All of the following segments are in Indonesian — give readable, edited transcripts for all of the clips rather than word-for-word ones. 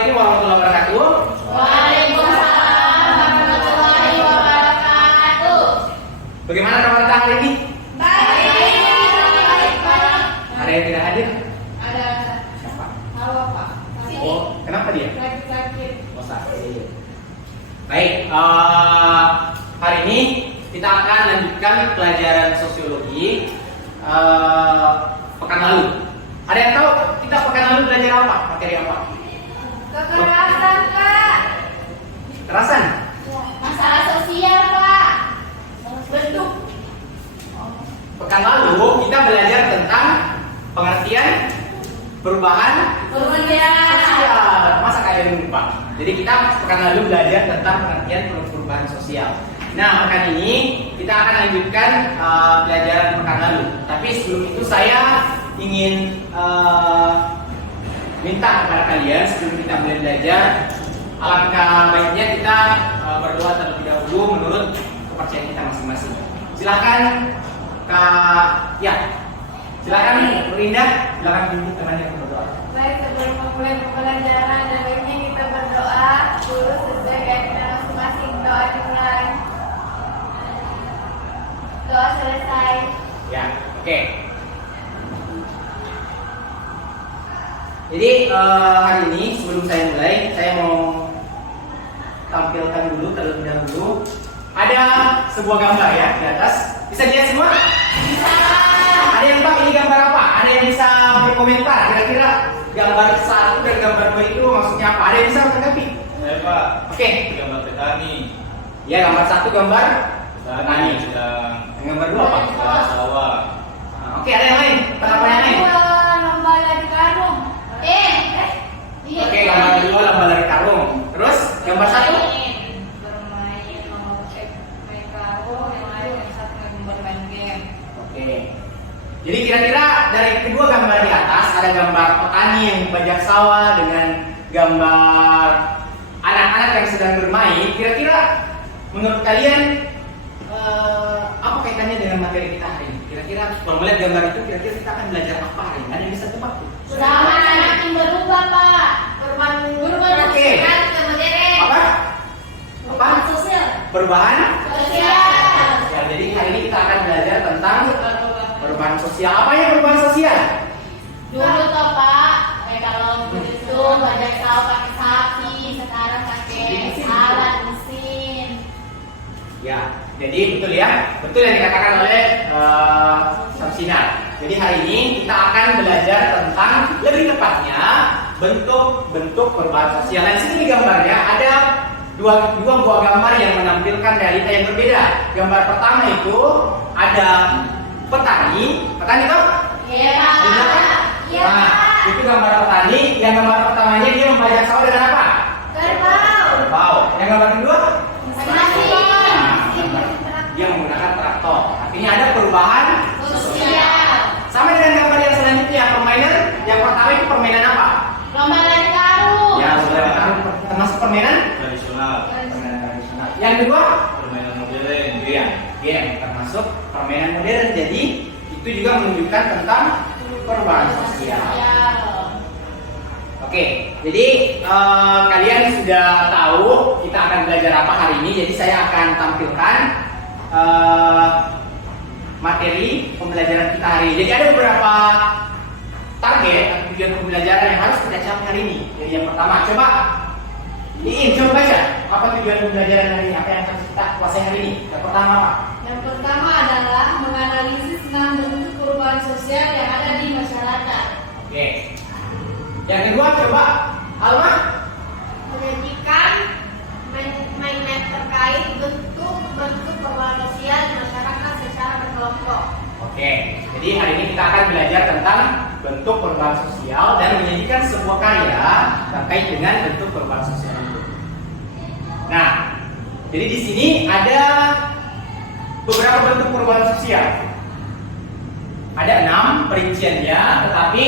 Assalamualaikum warahmatullahi wabarakatuh. Waalaikumsalam warahmatullahi wabarakatuh. Bagaimana kabar Anda hari ini? Baik, Pak. Ada yang tidak hadir? Ada. Siapa? Halo, Pak. Oh, kenapa dia? Sakit. Oh, sakit. Baik, hari ini kita akan lanjutkan pelajaran sosiologi pekan lalu. Ada yang tahu kita pekan lalu belajar apa? Materi apa? Kekerasan, Pak. Kekerasan? Masalah sosial, Pak. Bentuk. Pekan lalu kita belajar tentang pengertian perubahan sosial. Masa kalian lupa? Jadi kita pekan lalu belajar tentang pengertian perubahan sosial. Nah, pekan ini kita akan lanjutkan pelajaran pekan lalu. Tapi sebelum itu saya ingin minta kepada kalian sebelum kita mulai belajar, alangkah baiknya kita berdoa terlebih dahulu menurut kepercayaan kita masing-masing. Silakan silakan Rinda, silakan pimpin temannya berdoa. Baik, sebelum memulai pembelajaran, baiknya kita berdoa dulu sesuai keyakinan masing-masing. Doa dimulai. Doa selesai. Ya, oke. Jadi hari ini sebelum saya mulai, saya mau tampilkan dulu terlebih dahulu. Ada sebuah gambar ya di atas. Bisa dilihat semua? Bisa. Ada yang tahu ini gambar apa? Ada yang bisa berkomentar? Kira-kira gambar satu dan gambar dua itu maksudnya apa? Ada yang bisa menanggapi? Ya Pak. Oke. Gambar petani. Ya, gambar satu gambar petani. Sedang Gambar dua apa? sawah. Nah, oke, ada yang lain? Apa yang lain? Lomba lari karung. Iya. Oke, gambar dua lomba lari karung. Terus gambar satu? Bermain main karung, yang lain yang satu bermain game. Oke. Jadi kira-kira dari kedua gambar di atas ada gambar petani yang membajak sawah dengan gambar anak-anak yang sedang bermain. Kira-kira menurut kalian apa kaitannya dengan materi kita hari ini? Kira-kira kalau melihat gambar itu kira-kira kita akan belajar apa hari ini? Ada yang bisa tebak tuh? Sama anak yang berubah, Pak. Perubahan Oke. sosial ke modern. Apa? Perubahan sosial. Perubahan? Sosial. Ya, jadi hari ini kita akan belajar tentang perubahan sosial. Apa ya perubahan sosial? Dulu toh, Pak, kalau begitu bajak sawah pakai sapi, sekarang pakai alat mesin. Ya, jadi betul ya, betul yang dikatakan oleh Samsina. Jadi hari ini kita akan belajar tentang lebih tepatnya bentuk-bentuk perubahan sosial. Dan di sini gambarnya ada dua buah gambar yang menampilkan realita yang berbeda. Gambar pertama itu ada petani toh? Iya, Pak. Iya, Nah, Pak. itu gambar petani. Yang gambar pertamanya dia membajak sawah dengan apa? Kerbau. Kerbau. Yang gambar kedua? Mesin. Dia menggunakan traktor. Artinya ada perubahan Sosial. sama dengan gambar yang selanjutnya, permainan yang pertama itu permainan apa? Lomba lari karung. Ya, sudah termasuk permainan Tradisional. tradisional. Yang kedua, Permainan modern. iya, game termasuk permainan modern. Jadi itu juga menunjukkan tentang perubahan sosial. Oke, jadi kalian sudah tahu kita akan belajar apa hari ini. Jadi saya akan tampilkan materi pembelajaran kita hari ini. Jadi ada beberapa target atau tujuan pembelajaran yang harus kita capai hari ini. Jadi yang pertama, coba baca apa tujuan pembelajaran hari ini, apa yang harus kita kuasai hari ini. Yang pertama apa? Yang pertama adalah menganalisis 6 bentuk perubahan sosial yang ada di masyarakat. Oke. Yang kedua, coba Alma. Menyajikan main-main terkait bentuk-bentuk perubahan sosial di masyarakat secara berkelompok. Oke, jadi hari ini kita akan belajar tentang bentuk perubahan sosial dan menyajikan sebuah karya terkait dengan bentuk perubahan sosial itu. Nah, jadi di sini ada beberapa bentuk perubahan sosial. Ada 6 perinciannya, tetapi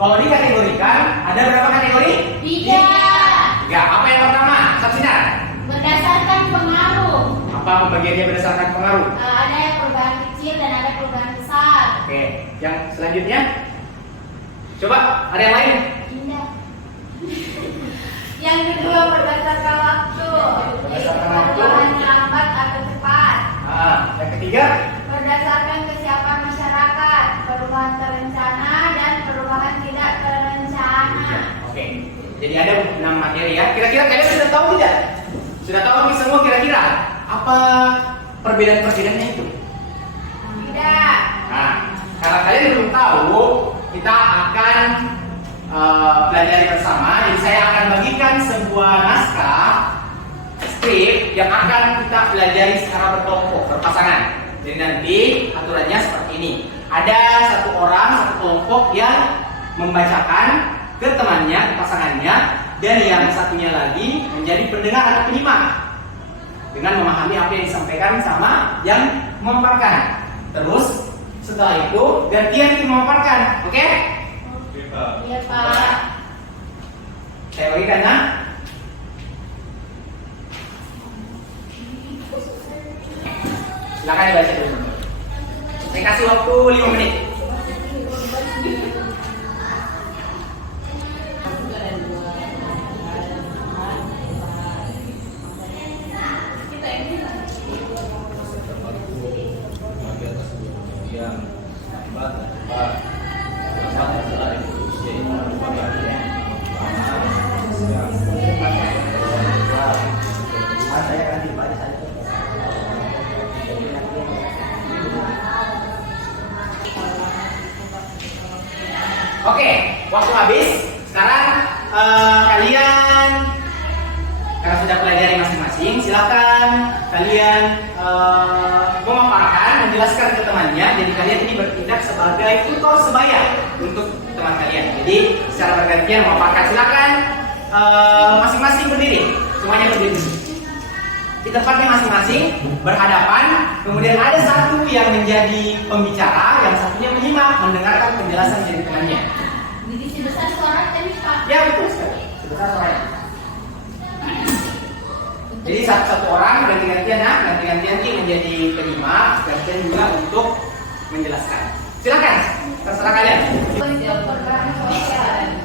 kalau dikategorikan ada berapa kategori? 3. 3. Apa yang pertama? Saksikan. Berdasarkan pengaruh. Apa pembagiannya berdasarkan pengaruh? Ada yang perubahan kecil dan ada perubahan besar. Oke, yang selanjutnya. Coba, ada yang lain? Indah. Yang kedua berdasarkan waktu. Berdasarkan waktu. Perubahan lambat atau cepat. Yang ketiga, Berdasarkan kesiapan masyarakat, perubahan terencana dan perubahan tidak terencana. oke. Jadi ada 6 materi ya. Kira-kira kalian sudah tahu tidak? Sudah tahu nih semua kira-kira apa perbedaan-perbedaannya itu? Tidak. Nah, karena kalian belum tahu, kita akan pelajari bersama. Jadi saya akan bagikan sebuah naskah skrip yang akan kita pelajari secara berkelompok, berpasangan. Jadi nanti aturannya seperti ini. Ada satu orang, satu kelompok yang membacakan ke temannya, ke pasangannya, dan yang satunya lagi menjadi pendengar atau penyimak dengan memahami apa yang disampaikan sama yang memaparkan. Terus setelah itu gantian kita memaparkan, oke? Oke, Pak. Iya, Pak. Saya bagikan ya. Silakan dibaca dulu. Saya kasih waktu 5 menit. Yang lambat dan cepat. Lambat adalah evolusi yang merupakan Saya akan dibaca saja. Oke, waktu habis. Sekarang kalian karena sudah pelajari masing-masing, silakan kalian memaparkan, menjelaskan ke temannya. Jadi kalian ini bertindak sebagai tutor sebaya untuk teman kalian. Jadi secara bergantian memaparkan. Silakan masing-masing berdiri, semuanya berdiri di tempatnya masing-masing, berhadapan. Kemudian ada satu yang menjadi pembicara, yang satunya menyimak, mendengarkan penjelasan dari temannya. Jadi sebesar suara tadi, Pak. Ya betul sekali, sebesar suaranya. Jadi satu orang ganti-gantian ya, ganti-gantian Ki menjadi penyimak, gantian juga untuk menjelaskan. Silakan, terserah kalian. Bentuk perubahan sosial.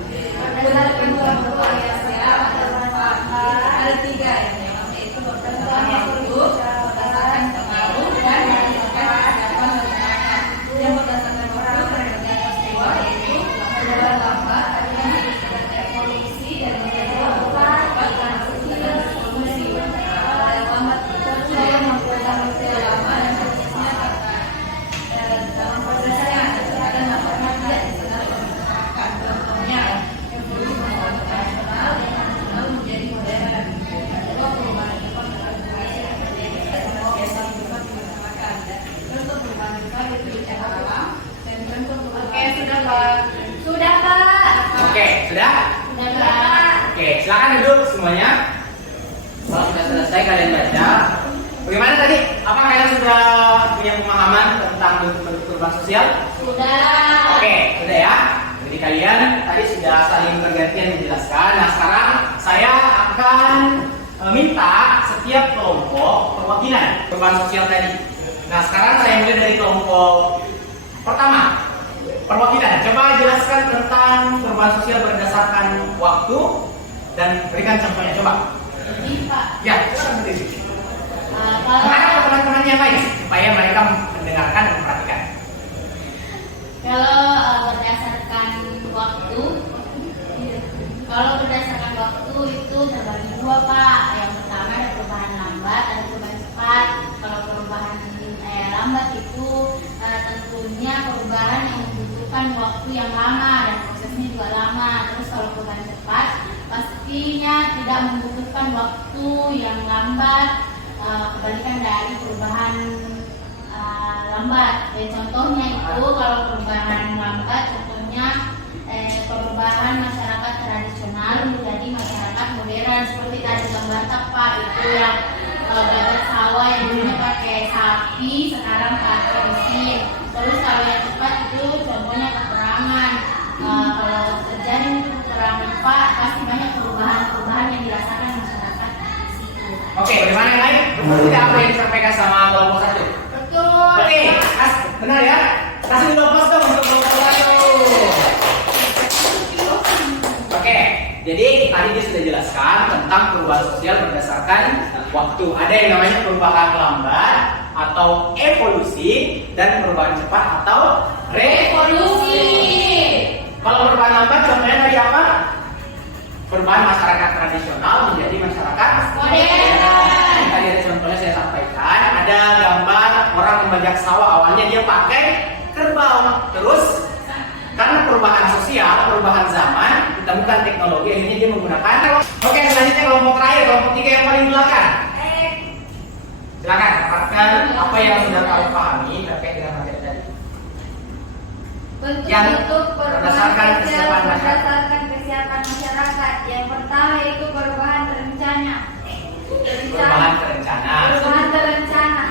Berdasarkan waktu alias ya, ada 3 yaitu berdasarkan waktu, berdasarkan pengaruh dan berdasarkan kesiapan masyarakat. Yang berdasarkan waktu berdasarkan peristiwa yaitu perubahan lambat artinya menjadi evolusi dan menjadi perubahan cepat transisi dan evolusi. Lambat itu yang membuat manusia lama dan prosesnya dalam prosesnya ada nampaknya tidak dikenal oleh masyarakat. Contohnya evolusi masyarakat tradisional dan tradisional menjadi modern. Kedua perubahan cepat transformasi yang terjadi pada biasa berubah di masyarakat. Contoh perubahan cepat itu secara alam dan contoh perubahan. Oke, sudah Pak. Sudah Pak. Oke, sudah? Sudah Pak. Oke, silakan duduk semuanya. Kalau sudah selesai kalian baca. Bagaimana tadi? Apa kalian sudah punya pemahaman tentang bentuk-bentuk perubahan sosial? Sudah. Oke, sudah ya. Jadi kalian tadi sudah saling bergantian menjelaskan. Nah sekarang saya akan minta setiap kelompok perwakilan perubahan sosial tadi. Nah sekarang saya mulai dari kelompok pertama. Perwakilan, coba jelaskan tentang perubahan sosial berdasarkan waktu dan berikan contohnya. Coba. Ini Pak. Ya, silakan berdiri. Kalau Menghadap ke teman-teman yang lain supaya mereka mendengarkan dan memperhatikan. Kalau berdasarkan waktu, itu terbagi 2 Pak. Yang pertama ada perubahan lambat, ada perubahan cepat. Kalau perubahan lambat itu tentunya perubahan yang membutuhkan waktu yang lama dan prosesnya juga lama. Terus kalau perubahan cepat pastinya tidak membutuhkan waktu yang lambat, kebalikan dari perubahan lambat. Dan contohnya itu kalau perubahan lambat, contohnya perubahan masyarakat tradisional menjadi masyarakat modern seperti tadi gambar Pak itu yang belajar sawah yang dulunya pakai sapi sekarang pakai mesin. Terus kalau yang cepat itu contohnya peperangan. Kalau terjadi peperangan Pak pasti banyak perubahan-perubahan yang dirasakan masyarakat di situ. Oke, bagaimana yang lain? Betul tidak apa yang disampaikan sama kelompok 1? Betul. Oke, benar ya? Kasih dulu aplaus dong untuk kelompok 1. Oke, jadi tadi dia sudah jelaskan tentang perubahan sosial berdasarkan waktu. Ada yang namanya perubahan lambat atau evolusi dan perubahan cepat atau revolusi. Kalau perubahan lambat contohnya dari apa? Perubahan masyarakat tradisional menjadi masyarakat modern. Tadi ada contohnya saya sampaikan, ada gambar orang membajak sawah, awalnya dia pakai kerbau, terus karena perubahan sosial, perubahan zaman, ditemukan teknologi, akhirnya dia menggunakan. Oke, selanjutnya kelompok terakhir, kelompok 3 yang paling belakang. Silakan dapatkan apa yang sudah kamu pahami terkait dengan materi tadi. Bentuk berdasarkan kesiapan masyarakat. berdasarkan kesiapan masyarakat. Yang pertama itu perubahan terencana. Perubahan terencana. Perubahan terencana.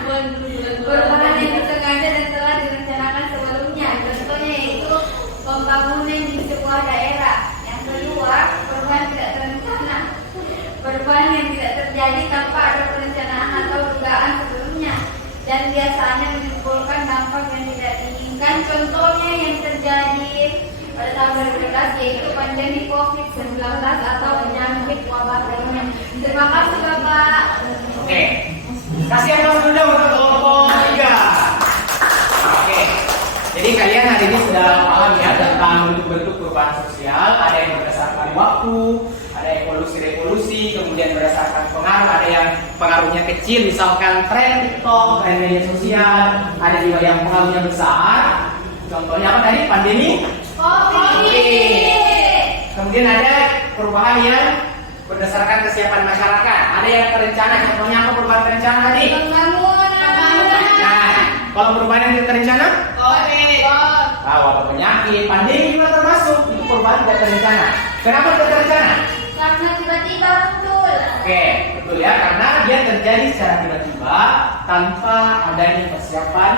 Perubahan yang disengaja dan telah direncanakan sebelumnya. Contohnya yaitu pembangunan di sebuah daerah. Yang kedua, perubahan tidak terencana. Perubahan yang tidak terjadi tanpa ada perencanaan atau dugaan sebelumnya dan biasanya menimbulkan dampak yang tidak diinginkan. Contohnya yang terjadi pada tahun 2012 yaitu pandemi COVID-19 atau penyakit wabah corona. Terima kasih Bapak. Oke, kasih aplaus dulu untuk kelompok 3. Oke, jadi kalian hari ini sudah paham ya tentang bentuk-bentuk perubahan sosial. Ada yang berdasarkan waktu, ada evolusi-revolusi, kemudian berdasarkan pengaruh, ada yang pengaruhnya kecil, misalkan tren TikTok, tren media sosial, ada juga yang pengaruhnya besar. Contohnya apa tadi? Pandemi COVID. Kemudian ada perubahan yang berdasarkan kesiapan masyarakat. Ada yang terencana, contohnya apa perubahan terencana tadi? Pembangunan. Nah, kalau perubahan yang tidak terencana? Wabah penyakit, pandemi juga termasuk, itu perubahan tidak terencana. Kenapa tidak terencana? Karena tiba-tiba muncul. Oke, betul ya, karena dia terjadi secara tiba-tiba tanpa adanya persiapan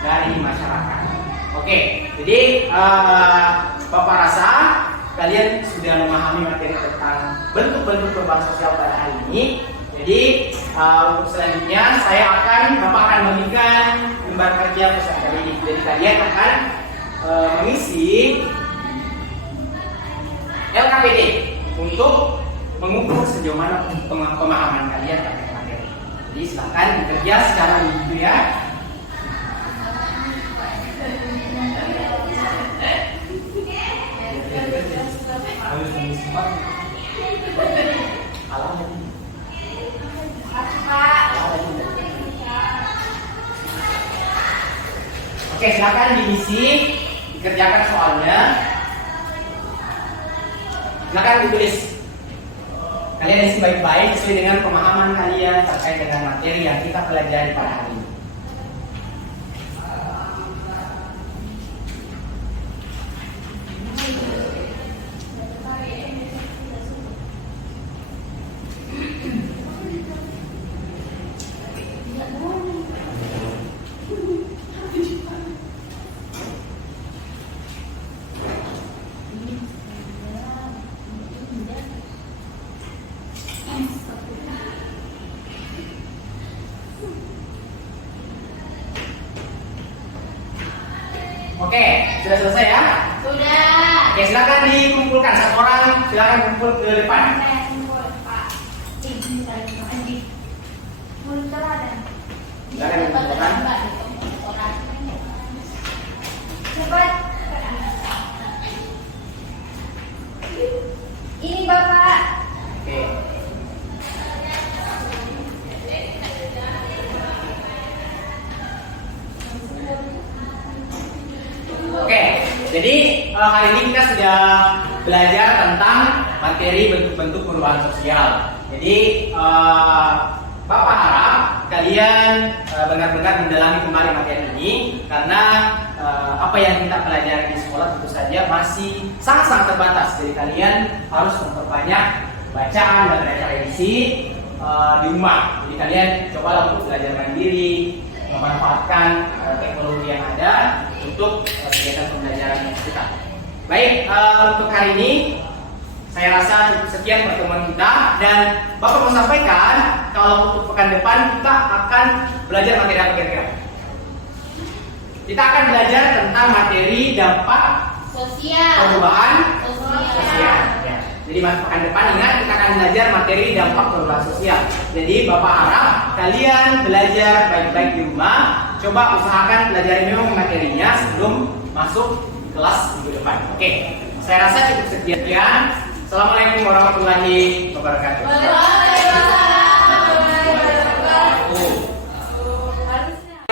dari masyarakat. Oke, jadi Bapak rasa kalian sudah memahami materi tentang bentuk-bentuk perubahan sosial pada hari ini. Jadi untuk selanjutnya Bapak akan memberikan lembar kerja peserta didik. Jadi kalian akan mengisi LKPD untuk mengukur sejauh mana pemahaman kalian terkait materi. Jadi silakan bekerja secara individu ya. Oke, silakan diisi, dikerjakan soalnya. Silakan ditulis. Kalian isi baik-baik sesuai dengan pemahaman kalian terkait dengan materi yang kita pelajari pada hari ini. Oke, sudah selesai ya? Sudah. Oke, silakan dikumpulkan. Satu orang silakan kumpul ke depan. Saya kumpul Pak. Monitor ada. Silakan dikumpulkan. Cepat. Ini Bapak. Oke. Oke, jadi hari ini kita sudah belajar tentang materi bentuk-bentuk perubahan sosial. Jadi Bapak harap kalian benar-benar mendalami kembali materi ini karena apa yang kita pelajari di sekolah tentu saja masih sangat-sangat terbatas. Jadi kalian harus memperbanyak bacaan dan referensi di rumah. Jadi kalian cobalah untuk belajar mandiri, memanfaatkan teknologi yang ada untuk kegiatan pembelajaran kita. Baik, untuk hari ini saya rasa cukup sekian pertemuan kita dan Bapak mau sampaikan kalau untuk pekan depan kita akan belajar materi apa kira-kira? Kita akan belajar tentang materi dampak Sosial. perubahan Sosial. sosial. Ya. Jadi pekan depan ingat kita akan belajar materi dampak perubahan sosial. Jadi Bapak harap kalian belajar baik-baik di rumah. Coba usahakan pelajari memang materinya sebelum masuk kelas minggu depan. Oke, saya rasa cukup sekian. Assalamualaikum warahmatullahi wabarakatuh.